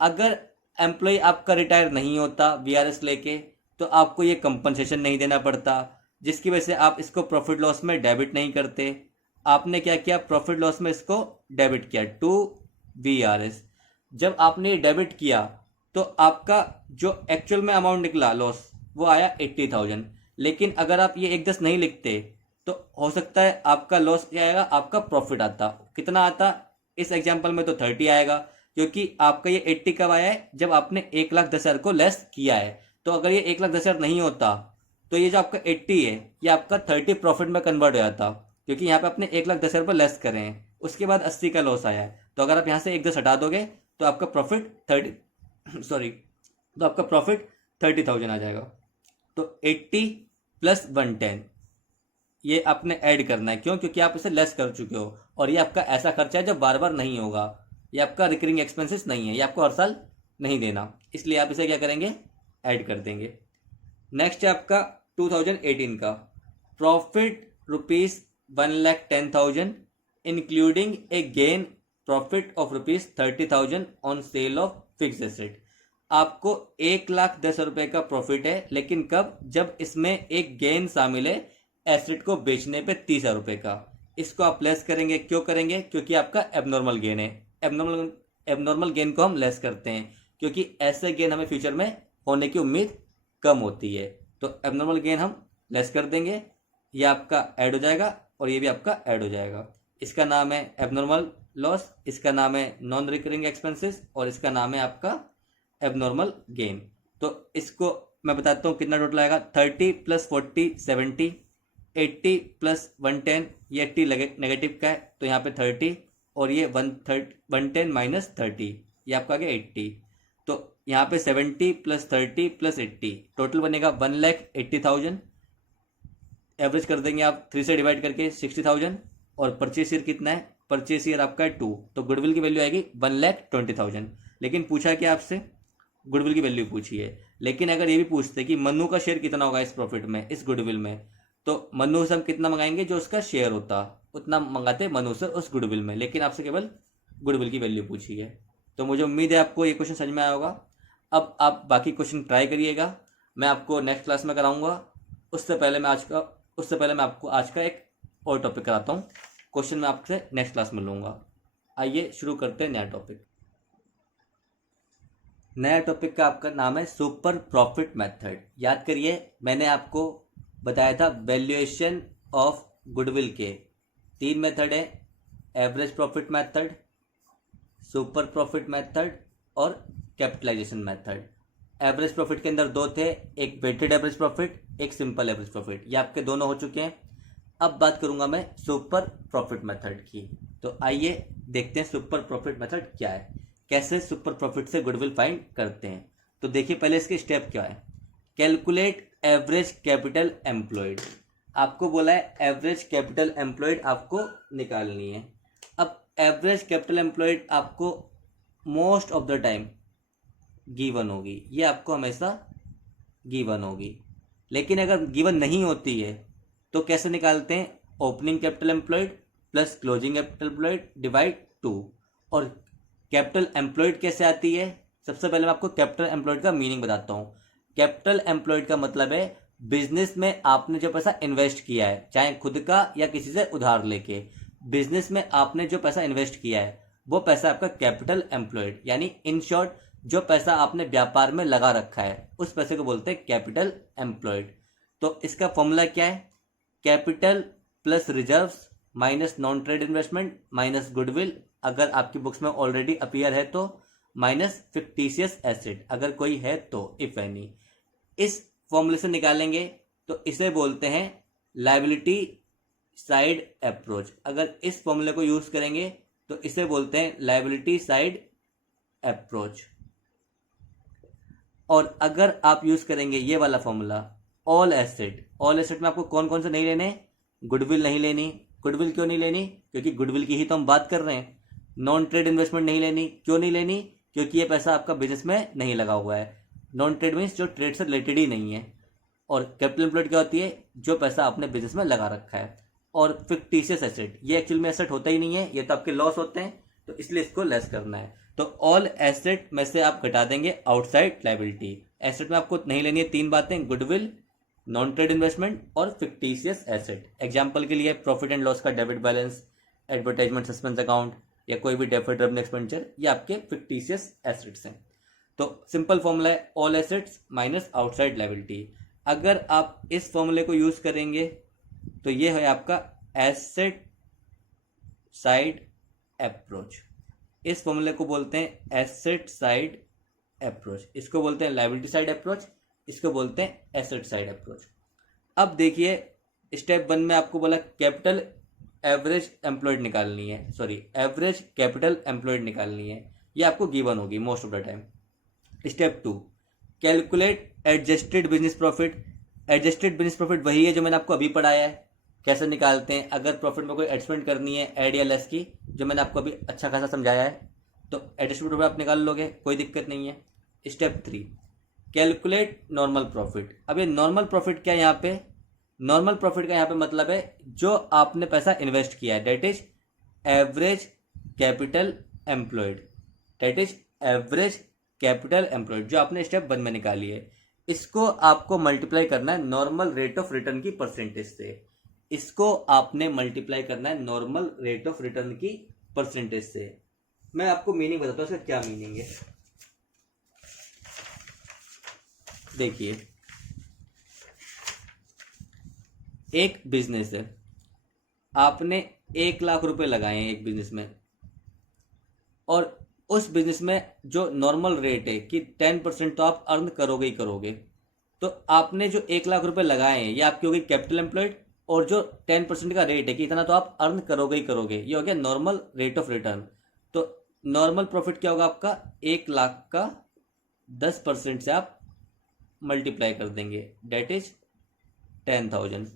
अगर एम्प्लॉय आपका रिटायर नहीं होता VRS लेके तो आपको ये कंपनसेशन नहीं देना पड़ता, जिसकी वजह से आप इसको प्रॉफिट लॉस में डेबिट नहीं करते। आपने क्या किया, प्रॉफिट लॉस में इसको डेबिट किया टू VRS। जब आपने डेबिट किया तो आपका जो एक्चुअल में अमाउंट निकला लॉस वो आया 80,000। लेकिन अगर आप ये 1/10 नहीं लिखते तो हो सकता है आपका लॉस क्या आएगा, आपका प्रॉफिट आता। कितना आता? इस एग्जांपल में तो 30 आएगा, क्योंकि आपका ये 80 कब आया है? जब आपने 1,10,000 को लेस किया है। तो अगर ये 1,10,000 नहीं होता तो ये जो आपका 80 है ये आपका 30 प्रॉफिट में कन्वर्ट हो जाता, क्योंकि यहाँ पे आपने 1,10,000 लेस करे हैं, उसके बाद 80 का लॉस आया है। तो अगर आप यहाँ से 1/10 हटा दोगे तो आपका प्रॉफिट 30,000 आ जाएगा। तो 80 + 110 ये आपने ऐड करना है। क्यों? क्योंकि आप इसे लेस कर चुके हो और ये आपका ऐसा खर्चा है जो बार बार नहीं होगा, ये आपका रिकरिंग एक्सपेंसेस नहीं है, ये आपको हर साल नहीं देना, इसलिए आप इसे क्या करेंगे, ऐड कर देंगे। नेक्स्ट है आपका 2018 का profit ₹1,10,000 including A gain profit of ₹30,000 on sale of fix asset. आपको 1,10,000 का प्रॉफिट है, लेकिन कब? जब इसमें एक गेन शामिल है एसेट को बेचने पे 30,000 का। इसको आप लेस करेंगे। क्यों करेंगे? क्योंकि आपका एबनॉर्मल गेन है। एबनॉर्मल गेन को हम लेस करते हैं क्योंकि ऐसे गेन हमें फ्यूचर में होने की उम्मीद कम होती है। तो एबनॉर्मल गेन हम लेस कर देंगे, ये आपका ऐड हो जाएगा और ये भी आपका ऐड हो जाएगा। इसका नाम है एबनॉर्मल लॉस, इसका नाम है नॉन रिकरिंग एक्सपेंसेस और इसका नाम है आपका एबनॉर्मल गेन। तो इसको मैं बताता हूँ कितना टोटल आएगा। 30 + 40 70, 80 + 110, ये 80 नेगेटिव का है तो यहाँ पे 30 और ये 110 - 30, ये आपका आ गया 80। तो यहाँ पे 70 + 30 + 80 टोटल बनेगा 1,80,000। एवरेज कर देंगे आप 3 से डिवाइड करके 60,000। और परचेस ईयर कितना है? परचेस ईयर आपका है 2, तो गुडविल की वैल्यू आएगी 1,20,000। लेकिन पूछा क्या आपसे? गुडविल की वैल्यू पूछी है। लेकिन अगर ये भी पूछते कि मन्नू का शेयर कितना होगा इस प्रॉफिट में, इस गुडविल में, तो मन्नू से हम कितना मंगाएंगे? जो उसका शेयर होता उतना मंगाते मन्नू से उस गुडविल में, लेकिन आपसे केवल गुडविल की वैल्यू पूछी है। तो मुझे उम्मीद है आपको ये क्वेश्चन समझ में आया होगा। अब आप बाकी क्वेश्चन ट्राई करिएगा, मैं आपको नेक्स्ट क्लास में कराऊंगा। उससे पहले मैं आपको आज का एक और टॉपिक कराता हूँ। क्वेश्चन मैं आपसे नेक्स्ट क्लास में लूँगा। आइए शुरू करते हैं नया टॉपिक। नया टॉपिक का आपका नाम है सुपर प्रॉफिट मेथड। याद करिए, मैंने आपको बताया था वैल्यूएशन ऑफ गुडविल के 3 मेथड है, average profit method, super profit method और कैपिटलाइजेशन मेथड। एवरेज प्रॉफिट के अंदर 2 थे, एक वेटेड एवरेज प्रॉफिट, एक सिंपल एवरेज प्रॉफिट, ये आपके दोनों हो चुके हैं। अब बात करूंगा मैं सुपर प्रॉफिट मेथड की। तो आइए देखते हैं सुपर प्रॉफिट मेथड क्या है, कैसे सुपर प्रॉफिट से गुडविल फाइंड करते हैं। तो देखिए पहले इसके स्टेप क्या है। Calculate average capital employed. आपको बोला है एवरेज कैपिटल एम्प्लॉयड आपको निकालनी है। अब एवरेज कैपिटल एम्प्लॉयड आपको most of the time given होगी, ये आपको हमेशा गिवन होगी। लेकिन अगर गिवन नहीं होती है तो कैसे निकालते हैं? Opening capital employed plus closing capital employed divide 2। और कैपिटल एम्प्लॉयड कैसे आती है? सबसे पहले मैं आपको कैपिटल एम्प्लॉयड का मीनिंग बताता हूँ। कैपिटल एम्प्लॉयड का मतलब है बिजनेस में आपने जो पैसा इन्वेस्ट किया है, चाहे खुद का या किसी से उधार लेके, बिजनेस में आपने जो पैसा इन्वेस्ट किया है वो पैसा आपका कैपिटल एम्प्लॉयड, यानी इन शॉर्ट जो पैसा आपने व्यापार में लगा रखा है उस पैसे को बोलते हैं कैपिटल एम्प्लॉयड। तो इसका फॉर्मूला क्या है? Capital plus reserves minus non trade investment minus goodwill, अगर आपकी बुक्स में ऑलरेडी अपीयर है तो, माइनस फिक्टिशियस एसेट अगर कोई है तो, इफ एनी। इस फॉर्मूले से निकालेंगे तो इसे बोलते हैं लायबिलिटी साइड अप्रोच। अगर इस फॉर्मूले को यूज करेंगे तो इसे बोलते हैं लायबिलिटी साइड अप्रोच। और अगर आप यूज करेंगे ये वाला formula all asset, all asset में आपको कौन कौन से नहीं लेने? गुडविल नहीं लेनी। गुडविल क्यों नहीं लेनी? क्योंकि गुडविल की ही तो हम बात कर रहे हैं। नॉन ट्रेड इन्वेस्टमेंट नहीं लेनी। क्यों नहीं लेनी? क्योंकि ये पैसा आपका बिजनेस में नहीं लगा हुआ है। नॉन ट्रेड मीन्स जो ट्रेड से रिलेटेड ही नहीं है। और कैपिटल एम्प्लॉयड क्या होती है? जो पैसा आपने बिजनेस में लगा रखा है। और फिक्टिशियस एसेट, ये एक्चुअल में एसेट होता ही नहीं है, ये तो आपके लॉस होते हैं, तो इसलिए इसको लेस करना है। तो ऑल एसेट में से आप घटा देंगे आउटसाइड लायबिलिटी। एसेट में आपको नहीं लेनी है तीन बातें, गुडविल, नॉन ट्रेड इन्वेस्टमेंट और फिक्टिशियस एसेट। एग्जाम्पल के लिए प्रॉफिट एंड लॉस का debit balance, advertisement suspense account या कोई भी डेफर्ड रेवेन्यू एक्सपेंडिचर, ये आपके फिक्टिशियस एसेट्स हैं। तो सिंपल फॉर्मूला है all assets minus outside liability. अगर आप इस फॉर्मूले को यूज करेंगे तो ये है आपका एसेट साइड अप्रोच। इस फॉर्मूले को बोलते हैं एसेट साइड अप्रोच, इसको बोलते हैं लायबिलिटी साइड अप्रोच, इसको बोलते हैं एसेट साइड अप्रोच। अब देखिए स्टेप 1 में आपको बोला कैपिटल एवरेज एम्प्लॉयड निकालनी है, सॉरी एवरेज कैपिटल एम्प्लॉयड निकालनी है, ये आपको गिवन होगी most of the time. Step 2 calculate adjusted business profit. Adjusted business profit वही है जो मैंने आपको अभी पढ़ाया है, कैसे निकालते हैं। अगर प्रॉफिट में कोई एडजस्टमेंट करनी है ऐड या लेस की, जो मैंने आपको अभी अच्छा खासा समझाया है, तो एडजस्टमेंट प्रॉफिट आप निकाल लोगे, कोई दिक्कत नहीं है। Step 3 calculate normal profit. अब ये नॉर्मल प्रॉफिट क्या है यहाँ पे? नॉर्मल प्रॉफिट का यहाँ पे मतलब है जो आपने पैसा इन्वेस्ट किया है, that is average capital employed, that is average capital employed जो आपने स्टेप 1 में निकाली है। इसको आपको मल्टीप्लाई करना है नॉर्मल रेट ऑफ रिटर्न की परसेंटेज से। इसको आपने मल्टीप्लाई करना है नॉर्मल रेट ऑफ रिटर्न की परसेंटेज से। मैं आपको मीनिंग बताता हूँ इसका क्या मीनिंग है। देखिए एक बिजनेस है, आपने 1 लाख रुपए लगाए हैं एक बिजनेस में, और उस बिजनेस में जो नॉर्मल रेट है कि 10% तो आप अर्न करोगे ही करोगे, तो आपने जो 1 लाख रुपए लगाए हैं ये आपकी होगी कैपिटल एम्प्लॉयड, और जो 10% का रेट है कि इतना तो आप अर्न करोगे ही करोगे, ये हो गया नॉर्मल रेट ऑफ रिटर्न। तो नॉर्मल प्रॉफिट क्या होगा आपका? 1 लाख का 10% से आप मल्टीप्लाई कर देंगे, डेट इज 10,000,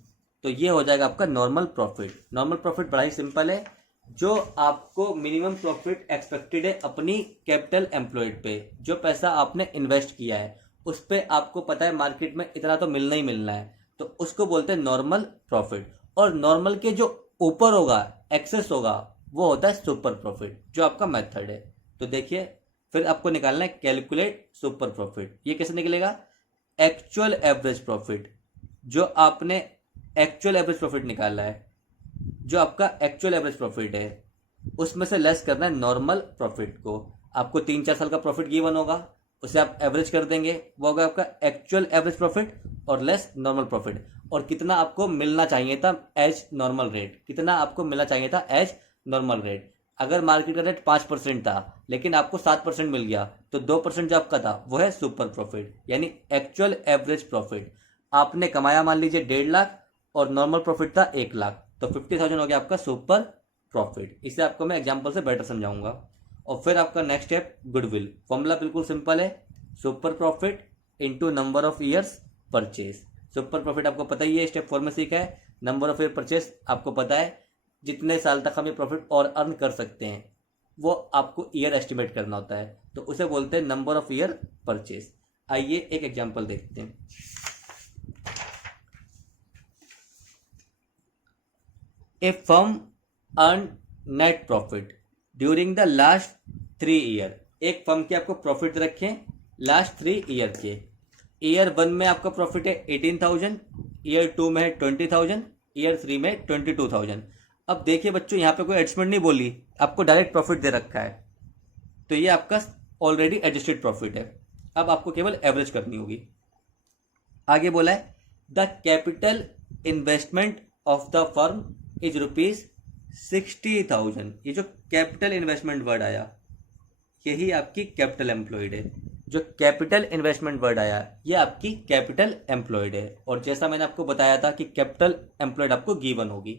तो ये हो जाएगा आपका नॉर्मल प्रॉफिट। नॉर्मल प्रॉफिट बड़ा ही सिंपल है, जो आपको मिनिमम प्रॉफिट एक्सपेक्टेड है अपनी कैपिटल एम्प्लॉयड पे, जो पैसा आपने इन्वेस्ट किया है उस पे आपको पता है मार्केट में इतना तो मिलना ही मिलना है, तो उसको बोलते हैं नॉर्मल प्रॉफिट। और नॉर्मल के जो ऊपर होगा, एक्सेस होगा, वो होता है सुपर प्रॉफिट, जो आपका मेथड है। तो देखिए फिर आपको निकालना है कैलकुलेट सुपर प्रॉफिट। ये कैसे निकलेगा? एक्चुअल एवरेज प्रॉफिट, जो आपने एक्चुअल एवरेज प्रॉफिट निकाला है, जो आपका एक्चुअल एवरेज प्रॉफिट है उसमें से लेस करना है नॉर्मल प्रॉफिट को। आपको 3-4 साल का प्रॉफिट गिवन होगा, उसे आप एवरेज कर देंगे, वो होगा आपका एक्चुअल एवरेज प्रॉफिट और लेस नॉर्मल प्रॉफिट। और कितना आपको मिलना चाहिए था एज नॉर्मल रेट, कितना आपको मिलना चाहिए था एज नॉर्मल रेट। अगर मार्केट का रेट 5% था लेकिन आपको 7% मिल गया, तो 2% जो आपका था वो है सुपर प्रॉफिट, यानी एक्चुअल एवरेज प्रॉफिट। आपने कमाया मान लीजिए 1.5 लाख और नॉर्मल प्रॉफिट था 1 लाख, तो 50,000 हो गया आपका सुपर प्रॉफिट। इसे आपको मैं एग्जांपल से बेटर समझाऊंगा। और फिर आपका नेक्स्ट स्टेप गुडविल। फॉर्मूला बिल्कुल सिंपल है, super profit into number of years purchase. Super profit आपको पता ही है, स्टेप 4 में सीखा है। नंबर ऑफ ईयर परचेज आपको पता है, जितने साल तक हम ये प्रॉफिट और अर्न कर सकते हैं वो आपको ईयर एस्टिमेट करना होता है, तो उसे बोलते हैं नंबर ऑफ ईयर परचेज। आइए एक एग्जांपल देखते हैं। A firm earned net profit during the last year. एक फर्म के आपको प्रॉफिट रखें लास्ट 3 ईयर के। ईयर 1 में आपका प्रॉफिट है 18,000, ईयर 2 में है 20,000, ईयर 3 में 22,000। अब देखिए बच्चों, यहाँ पे कोई एडजस्टमेंट नहीं बोली, आपको डायरेक्ट प्रॉफिट दे रखा है, तो ये आपका ऑलरेडी एडजस्टेड प्रॉफिट है। अब आपको केवल एवरेज करनी होगी। आगे बोला है the capital investment of the firm is ₹60,000। ये जो कैपिटल इन्वेस्टमेंट वर्ड आया, यही आपकी कैपिटल एम्प्लॉयड है। जो कैपिटल इन्वेस्टमेंट वर्ड आया, ये आपकी कैपिटल एम्प्लॉयड है। और जैसा मैंने आपको बताया था कि कैपिटल एम्प्लॉयड आपको गिवन होगी।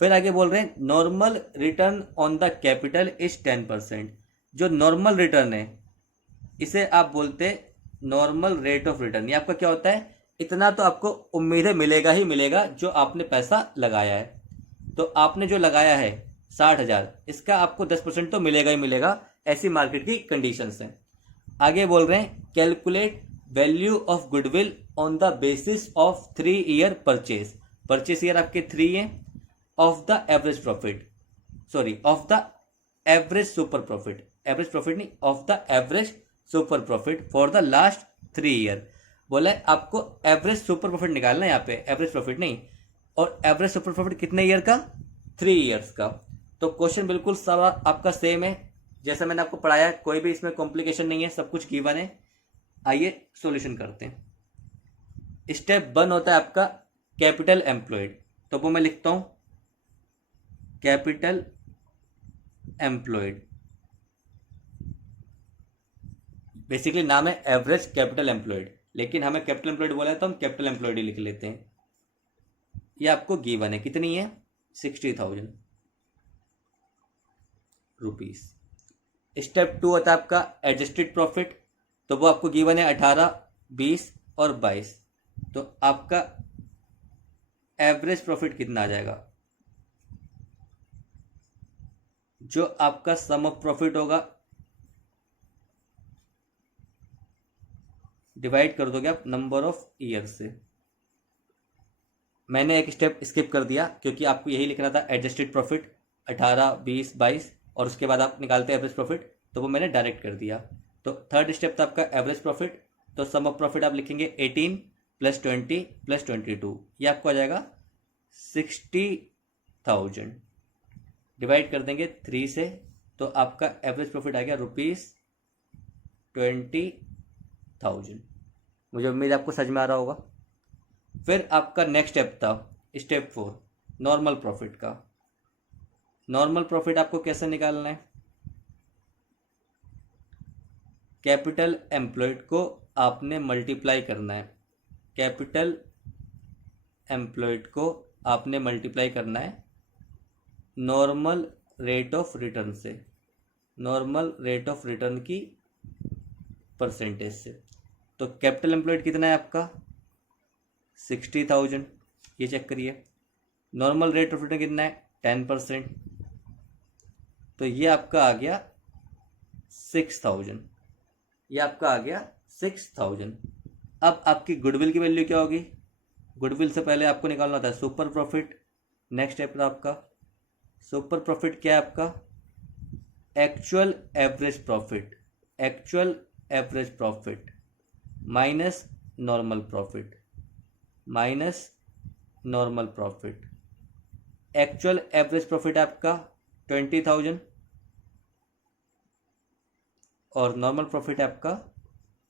फिर आगे बोल रहे हैं normal return on the capital is 10%। जो नॉर्मल रिटर्न है इसे आप बोलते नॉर्मल रेट ऑफ रिटर्न। ये आपका क्या होता है, इतना तो आपको उम्मीद है मिलेगा ही मिलेगा जो आपने पैसा लगाया है। तो आपने जो लगाया है 60,000, इसका आपको 10% तो मिलेगा ही मिलेगा, ऐसी मार्केट की कंडीशंस हैं। आगे बोल रहे हैं calculate value of goodwill on the basis of 3 year purchase. Purchase year आपके 3 हैं, of the average profit, sorry of the average super profit, average profit नहीं, of the average super profit for the last 3 year. बोला है आपको average super profit निकालना है, यहाँ पे एवरेज प्रॉफिट नहीं। और एवरेज सुपर प्रॉफिट कितने ईयर का, 3 ईयर्स का। तो क्वेश्चन बिल्कुल सारा आपका सेम है जैसा मैंने आपको पढ़ाया, कोई भी इसमें कॉम्प्लिकेशन नहीं है, सब कुछ गिवन है। आइए सॉल्यूशन करते हैं। स्टेप 1 होता है आपका कैपिटल एम्प्लॉयड, तो वो मैं लिखता हूं कैपिटल एम्प्लॉयड। बेसिकली नाम है एवरेज कैपिटल एम्प्लॉयड, लेकिन हमें कैपिटल एम्प्लॉयड बोला है तो हम कैपिटल एम्प्लॉयड ही लिख लेते हैं। ये आपको गिवन है, कितनी है, 60,000 रुपीज। स्टेप 2 होता है आपका एडजस्टेड प्रॉफिट, तो वो आपको गिवन है 18, 20 और 22। तो आपका एवरेज प्रॉफिट कितना आ जाएगा, जो आपका सम ऑफ प्रॉफिट होगा डिवाइड कर दोगे आप नंबर ऑफ ईयर से। मैंने एक स्टेप स्किप कर दिया क्योंकि आपको यही लिखना था एडजस्टेड प्रॉफिट 18, 20, 22 और उसके बाद आप निकालते हैं एवरेज प्रॉफिट, तो वो मैंने डायरेक्ट कर दिया। तो थर्ड स्टेप था आपका एवरेज प्रॉफिट, तो सम ऑफ प्रॉफिट आप लिखेंगे 18 + 20 + 22, ये आपको आ जाएगा 60,000। डिवाइड कर देंगे 3 से, तो आपका एवरेज प्रॉफिट आ गया ₹20,000। मुझे उम्मीद है आपको समझ में आ रहा होगा। फिर आपका नेक्स्ट स्टेप था स्टेप 4 नॉर्मल प्रॉफिट का। नॉर्मल प्रॉफिट आपको कैसे निकालना है, कैपिटल एम्प्लॉयड को आपने मल्टीप्लाई करना है, कैपिटल एम्प्लॉयड को आपने मल्टीप्लाई करना है नॉर्मल रेट ऑफ रिटर्न से, नॉर्मल रेट ऑफ रिटर्न की परसेंटेज से। तो कैपिटल एम्प्लॉयड कितना है आपका 60,000, ये चेक करिए। नॉर्मल रेट ऑफ रिटर्न कितना है 10%, तो ये आपका आ गया 6,000, ये आपका आ गया 6,000। अब आपकी गुडविल की वैल्यू क्या होगी, गुडविल से पहले आपको निकालना होता है सुपर प्रॉफिट। नेक्स्ट स्टेप था आपका सुपर प्रॉफिट, क्या है आपका actual average profit, actual average profit minus normal profit, minus normal profit. Actual average profit आपका 20,000 और नॉर्मल प्रॉफिट है आपका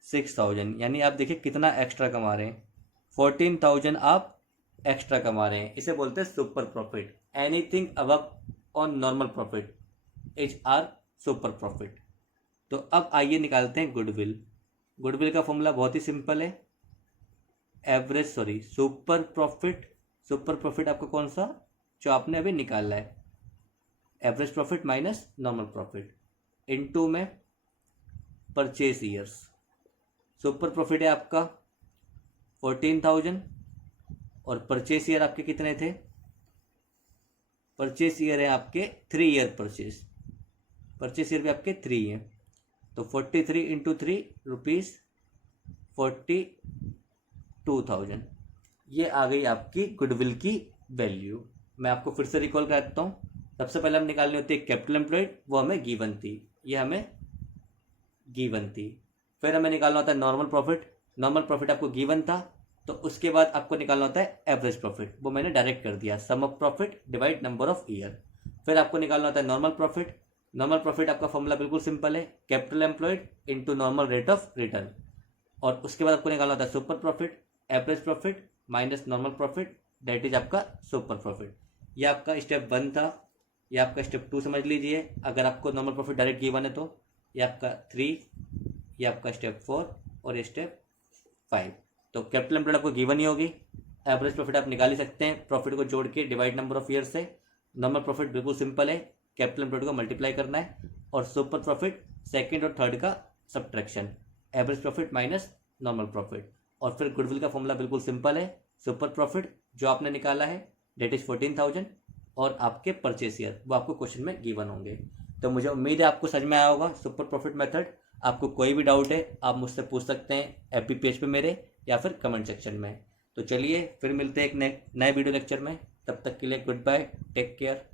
6,000। यानी आप देखिए कितना एक्स्ट्रा कमा रहे हैं, 14,000 आप एक्स्ट्रा कमा रहे हैं। इसे बोलते हैं super profit. Anything above on normal profit is are super profit. तो अब आइए निकालते हैं गुडविल। गुडविल का फॉर्मूला बहुत ही सिंपल है, सुपर प्रॉफिट। सुपर प्रॉफिट आपका कौन सा, जो आपने अभी निकाला है, average profit minus normal profit into में परचेज ईयर्स। सुपर प्रॉफिट है आपका 14,000 और परचेज ईयर आपके कितने थे, परचेज ईयर है आपके 3 ईयर परचेज, परचेज ईयर भी आपके 3 हैं। तो 43 × 3 रुपीज़ 42,000, ये आ गई आपकी गुडविल की वैल्यू। मैं आपको फिर से रिकॉल कर देता हूँ। सबसे पहले हम निकालनी होती है कैपिटल एम्प्लॉयड, वो हमें गिवन थी, ये हमें गिवन थी। फिर हमें निकालना होता है नॉर्मल प्रॉफिट। नॉर्मल प्रॉफिट आपको गिवन था, तो उसके बाद आपको निकालना होता है एवरेज प्रॉफिट, वो मैंने डायरेक्ट कर दिया, sum of profit divide number of year. फिर आपको निकालना होता है नॉर्मल प्रॉफिट। नॉर्मल प्रॉफिट आपका फॉर्मूला बिल्कुल सिंपल है, capital employed into normal rate of return. और उसके बाद आपको निकालना होता है super profit, average profit minus normal profit, that is आपका सुपर प्रॉफिट। ये आपका स्टेप 1 था। ये आपका स्टेप 2 समझ लीजिए, अगर आपको नॉर्मल प्रॉफिट डायरेक्ट गिवन है तो। ये आपका 3, ये आपका स्टेप 4 और ये स्टेप 5। तो कैपिटल एम्प्लॉयड आपको गिवन ही होगी। एवरेज प्रॉफिट आप निकाल ही सकते हैं, प्रॉफिट को जोड़ के डिवाइड नंबर ऑफ ईयर से। नॉर्मल प्रॉफिट बिल्कुल सिंपल है, कैपिटल एम्प्लॉयड को मल्टीप्लाई करना है। और सुपर प्रॉफिट सेकंड और थर्ड का subtraction, average profit minus normal profit. और फिर गुडविल का फॉर्मूला बिल्कुल सिंपल है, सुपर प्रॉफिट जो आपने निकाला है डेट इज 14,000 और आपके परचेस ईयर वो आपको क्वेश्चन में गिवन होंगे। तो मुझे उम्मीद है आपको समझ में आया होगा सुपर प्रॉफिट मेथड। आपको कोई भी डाउट है आप मुझसे पूछ सकते हैं एपी पेज पे मेरे, या फिर कमेंट सेक्शन में। तो चलिए फिर मिलते हैं एक नए वीडियो लेक्चर में, तब तक के लिए गुड बाय, टेक केयर।